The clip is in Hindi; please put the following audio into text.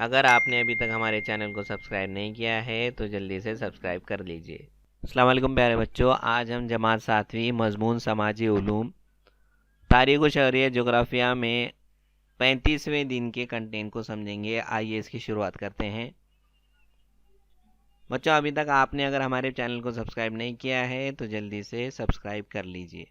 अगर आपने अभी तक हमारे चैनल को सब्सक्राइब नहीं किया है तो जल्दी से सब्सक्राइब कर लीजिए। अस्सलाम वालेकुम प्यारे बच्चों, आज हम जमात सातवीं मजमून समाजी उलूम तारीख़ व शहरियत जोग्राफिया में 35वें दिन के कंटेंट को समझेंगे। आइए इसकी शुरुआत करते हैं। बच्चों, अभी तक आपने अगर हमारे चैनल को सब्सक्राइब नहीं किया है तो जल्दी से सब्सक्राइब कर लीजिए।